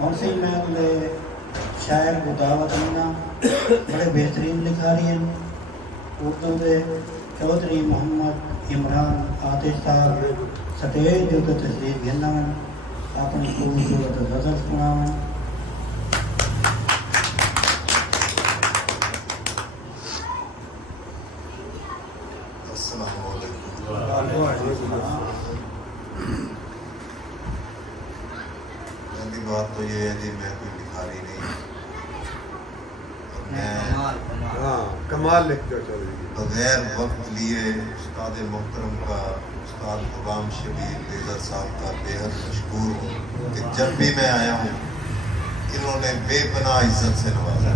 ہوں سی میں اگلے شاعر کو دعوت دینا بڑے بہترین لکھاری ہیں اردو دے چودھری محمد عمران آتش صاحب سٹیج جو تشریف گھنا اپنی خوبصورت غزل سناون. السلام علیکم. پہلی بات تو یہ ہے جی میں کوئی لکھاری نہیں میں کمال لکھتے ہو. بغیر وقت لیے استاد محترم کا استاد غلام شبیر لیزر صاحب کا بے حد مشکور ہوں کہ جب بھی میں آیا ہوں انہوں نے بے پناہ عزت سے نوازا.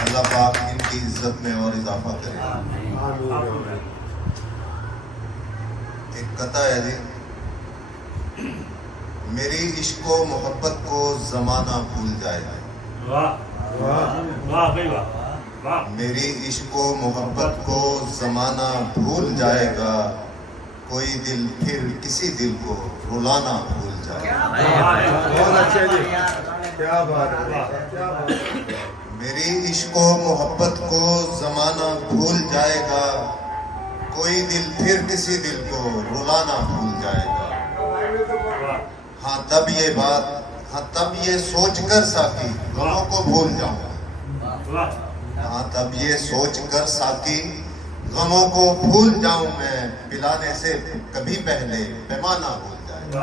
اللہ پاک ان کی عزت میں اور اضافہ کرے. ایک قطع ہے جی، میری عشق و محبت کو زمانہ بھول جائے گا. میری عشق و محبت کو زمانہ بھول جائے گا، کوئی دل پھر کسی دل کو رلانا بھول جائے گا. بہت اچھا جی، کیا بات ہے. میری عشق و محبت کو زمانہ بھول جائے گا، کوئی دل پھر کسی دل کو رلانا بھول جائے گا. ہاں تب یہ سوچ کر ساقی غموں کو بھول جاؤں. ہاں تب یہ سوچ کر ساقی غموں کو بھول جاؤں میں، پلانے سے کبھی پہلے پیمانہ بھول جائے گا.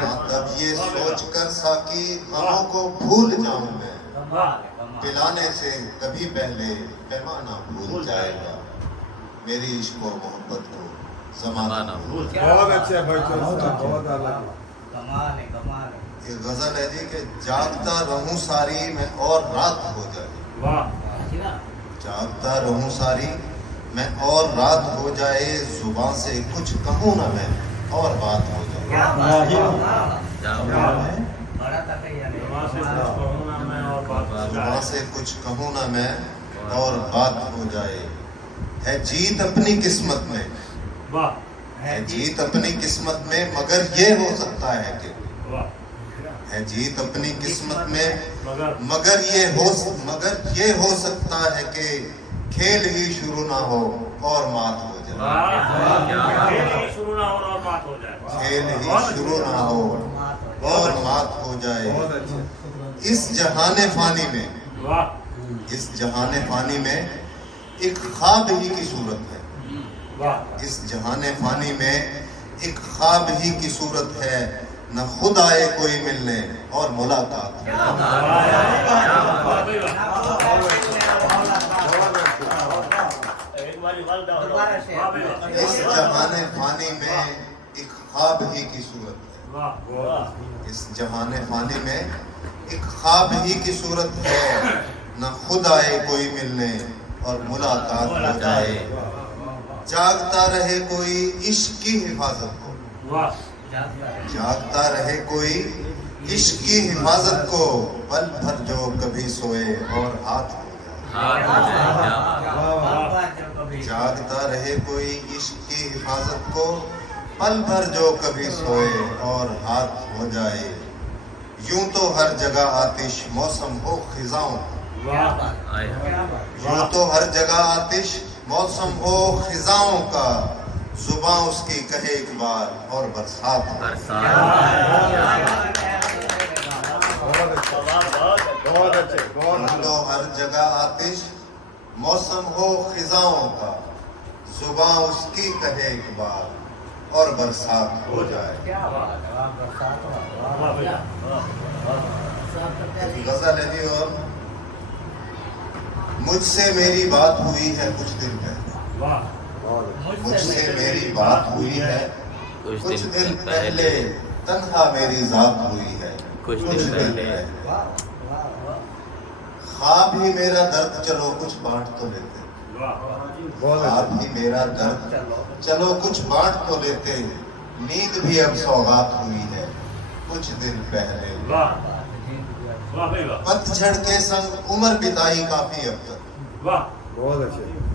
ہاں تب یہ سوچ کر ساقی غموں کو بھول جاؤں میں، پلانے سے کبھی پہلے پیمانہ بھول جائے گا. میری عشق و محبت کو زمانہ بھول جائے گا. بہت اچھا بھائی صاحب، بہت اعلیٰ. یہ غزل ہے جی کہ جاگتا رہوں ساری میں اور رات ہو جائے. جاگتا رہوں ساری میں اور رات ہو جائے، زبان سے کچھ کہوں نہ میں اور بات ہو جائے. زبان سے کچھ کہوں نہ میں اور بات ہو جائے. ہے جیت اپنی قسمت میں، ہے جیت اپنی قسمت میں، مگر یہ ہو سکتا ہے کہ ہے جیت اپنی قسمت میں، مگر یہ ہو سکتا ہے کہ کھیل ہی شروع نہ ہو اور مات ہو جائے. کھیل ہی شروع نہ ہو اور مات ہو جائے. اس جہان فانی میں ایک خواب ہی کی صورت ہے. اس جہان فانی میں ایک خواب ہی کی صورت ہے، نہ خود آئے کوئی ملنے اور ملاقات. اس جہان فانی میں ایک خواب ہی کی صورت ہے. اس جہان فانی میں ایک خواب ہی کی صورت ہے، نہ خود آئے کوئی ملنے اور ملاقات ہو جائے. جاگتا رہے کوئی عشق کی حفاظت کو، جاگتا رہے کوئی عشق کی حفاظت کو، پل بھر جو کبھی سوئے اور ہاتھ ہو جائے. جاگتا رہے کوئی عشق کی حفاظت کو، پل بھر جو کبھی سوئے اور ہاتھ ہو جائے. یوں تو ہر جگہ آتش موسم ہو خزاؤں، یوں تو ہر جگہ آتش موسم ہو خزاؤں کا، زباں اس کی کہے ایک بار اور برسات ہو. تو ہر جگہ آتش موسم ہو خزاؤں کا، زباں اس کی کہے ایک بار اور برسات ہو جائے. غزل ہے جی. اور مجھ سے میری بات ہوئی ہے کچھ دن پہلے، مجھ سے میری بات ہوئی ہے کچھ دن پہلے، تنہا میری ذات ہوئی ہے کچھ دن پہلے. خواب ہی میرا درد چلو کچھ بانٹ تو لیتے، خواب ہی میرا درد چلو کچھ بانٹ تو لیتے، نیند بھی اب سوغات ہوئی ہے کچھ دن پہلے. پتجھڑ کے سنگ عمر بتائی کافی اب تک، بہت اچھا.